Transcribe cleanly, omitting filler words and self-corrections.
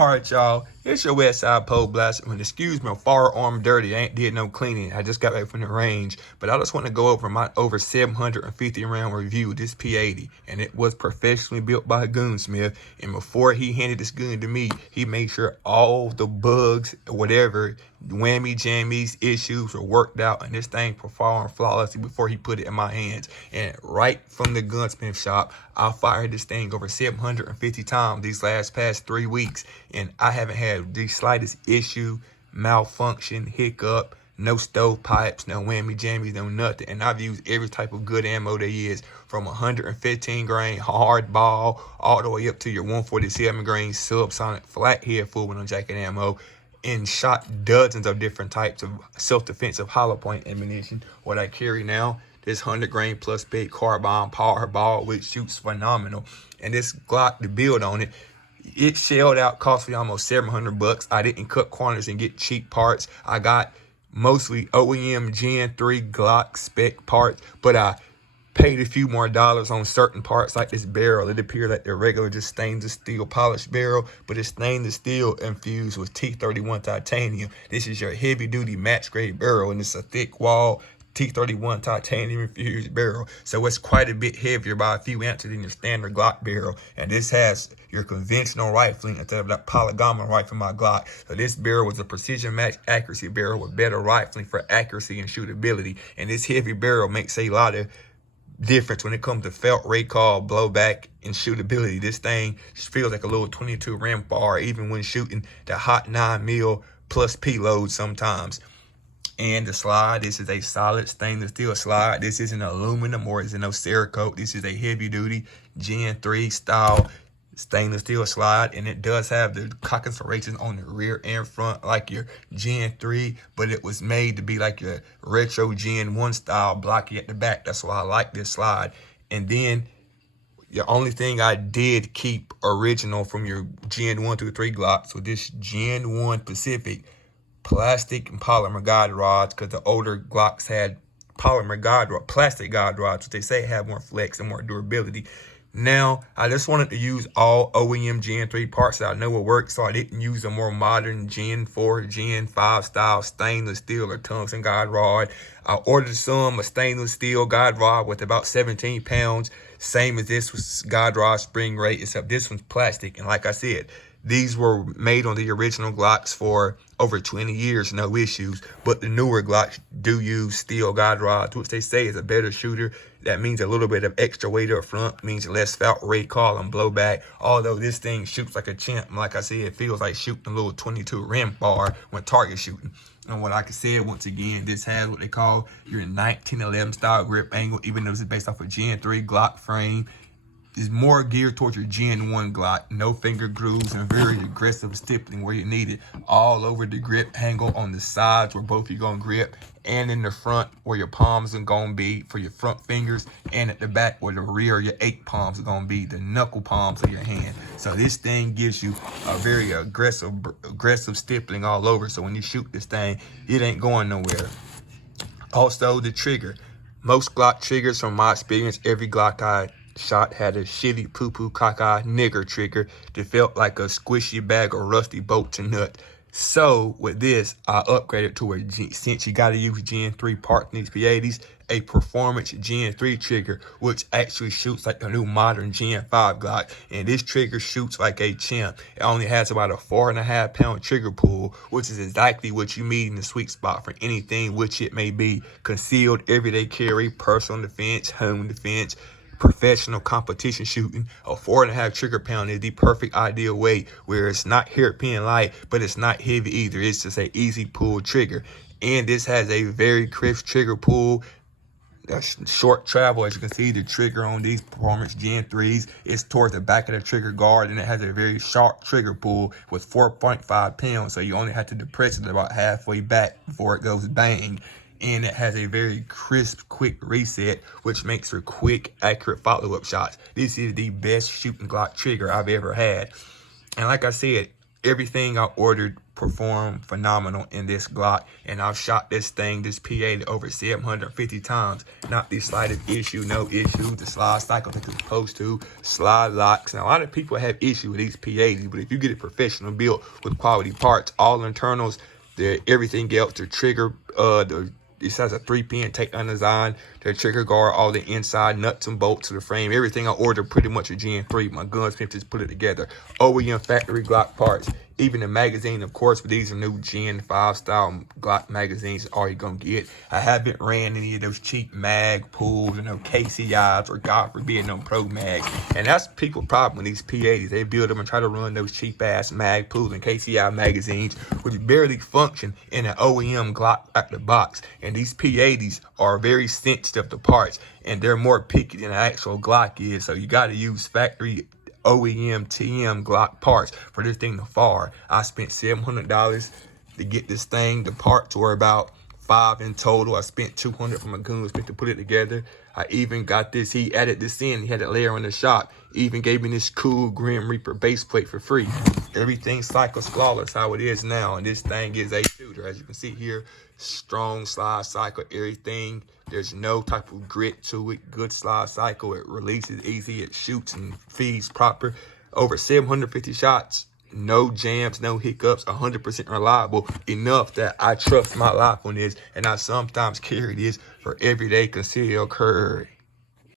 Alright, y'all, it's your West Side Pole Blaster. And excuse me, firearm dirty. I ain't did no cleaning. I just got back from the range. But I just want to go over my over 750 round review of this P80. And it was professionally built by a gunsmith. And before he handed this gun to me, he made sure all the bugs, whatever, whammy jammies, issues were worked out. And this thing performed flawlessly before he put it in my hands. And right from the gunsmith shop, I fired this thing over 750 times these past 3 weeks. And I haven't had the slightest issue, malfunction, hiccup, no stovepipes, no whammy jammies, no nothing. And I've used every type of good ammo there is, from 115 grain hard ball all the way up to your 147 grain subsonic flathead full window jacket ammo, and shot dozens of different types of self-defensive hollow point ammunition. What I carry now, this 100 grain plus big carbine power ball, which shoots phenomenal. And this Glock, the build on it shelled out, cost me almost $700. I didn't cut corners and get cheap parts. I got mostly OEM Gen 3 Glock spec parts, but I paid a few more dollars on certain parts, like this barrel. It appeared like the regular just stainless steel polished barrel, but it's stainless steel infused with T31 titanium. This is your heavy duty match grade barrel, and it's a thick wall T31 titanium infused barrel, so it's quite a bit heavier by a few ounces than your standard Glock barrel. And this has your conventional rifling instead of that polygonal rifle my Glock. So this barrel was a precision match accuracy barrel with better rifling for accuracy and shootability. And this heavy barrel makes a lot of difference when it comes to felt recoil, blowback, and shootability. This thing feels like a little 22 rim bar, even when shooting the hot 9mm plus P load sometimes. And the slide, this is a solid stainless steel slide. This isn't aluminum or is no Cerakote. This is a heavy duty Gen 3 style stainless steel slide, and it does have the cock serrations on the rear and front like your Gen 3, but it was made to be like your retro Gen 1 style blocky at the back. That's why I like this slide. And then the only thing I did keep original from your Gen 1 through 3 Glocks with this Gen 1 Pacific plastic and polymer guide rods, because the older Glocks had plastic guide rods, which they say have more flex and more durability. Now, I just wanted to use all OEM Gen 3 parts that I know will work, so I didn't use a more modern Gen 4, Gen 5 style stainless steel or tungsten guide rod. I ordered a stainless steel guide rod with about 17 pounds, same as this was guide rod spring rate, except this one's plastic. And like I said, these were made on the original Glocks for over 20 years, no issues. But the newer Glocks do use steel guide rods, which they say is a better shooter. That means a little bit of extra weight up front, means less felt recoil and blowback. Although this thing shoots like a champ, like I said, it feels like shooting a little 22 rim bar when target shooting. And what I can say, once again, this has what they call your 1911 style grip angle, even though this is based off a Gen 3 Glock frame. Is more geared towards your Gen 1 Glock. No finger grooves and very aggressive stippling where you need it. All over the grip angle on the sides where both you're going to grip, and in the front where your palms are going to be for your front fingers, and at the back where the rear of your 8 palms are going to be, the knuckle palms of your hand. So this thing gives you a very aggressive stippling all over. So when you shoot this thing, it ain't going nowhere. Also, the trigger. Most Glock triggers, from my experience, every Glock I shot had a shitty poo-poo cockeye nigger trigger that felt like a squishy bag of rusty bolts and nuts. So with this, I upgraded to since you gotta use Gen 3 parts in these P80s, a performance Gen 3 trigger, which actually shoots like the new modern Gen 5 Glock. And this trigger shoots like a champ. It only has about a 4.5 pound trigger pull, which is exactly what you need in the sweet spot for anything which it may be: concealed, everyday carry, personal defense, home defense, professional competition shooting. A 4.5 trigger pound is the perfect ideal weight, where it's not hairpin light, but it's not heavy either. It's just an easy pull trigger. And this has a very crisp trigger pull. That's short travel. As you can see, the trigger on these performance Gen 3s is towards the back of the trigger guard, and it has a very sharp trigger pull with 4.5 pounds. So you only have to depress it about halfway back before it goes bang. And it has a very crisp, quick reset, which makes for quick, accurate follow-up shots. This is the best shooting Glock trigger I've ever had. And like I said, Everything I ordered performed phenomenal in this Glock, and I've shot this P80, over 750 times. Not the slightest issue, no issue. The slide cycle that it's supposed to, slide locks. Now, a lot of people have issue with these P80s, but if you get it professional built with quality parts, all internals, everything else, the trigger, this has a 3-pin takedown design, the trigger guard, all the inside nuts and bolts to the frame. Everything I ordered pretty much a Gen 3. My gunsmith just put it together. OEM factory Glock parts. Even the magazine, of course, but these are new Gen 5 style Glock magazines. All you're going to get. I haven't ran any of those cheap mag pools or no KCIs or, God forbid, no Pro Mag. And that's people's problem with these P80s. They build them and try to run those cheap ass mag pools and KCI magazines, which barely function in an OEM Glock out the box. And these P80s are very sensitive to parts, and they're more picky than an actual Glock is. So you got to use factory OEM TM Glock parts for this thing to fire. I spent $700 to get this thing. The parts were about $5 in total. I spent $200 for my gunsmith to put it together. I even got this. He added this in. He had it layer in the shop. He even gave me this cool Grim Reaper base plate for free. Everything cycles flawless how it is now, and this thing is a shooter. As you can see here, strong slide cycle, everything. There's no type of grit to it. Good slide cycle. It releases easy. It shoots and feeds proper. Over 750 shots. No jams, no hiccups, 100% reliable, enough that I trust my life on this, and I sometimes carry this for everyday concealed carry.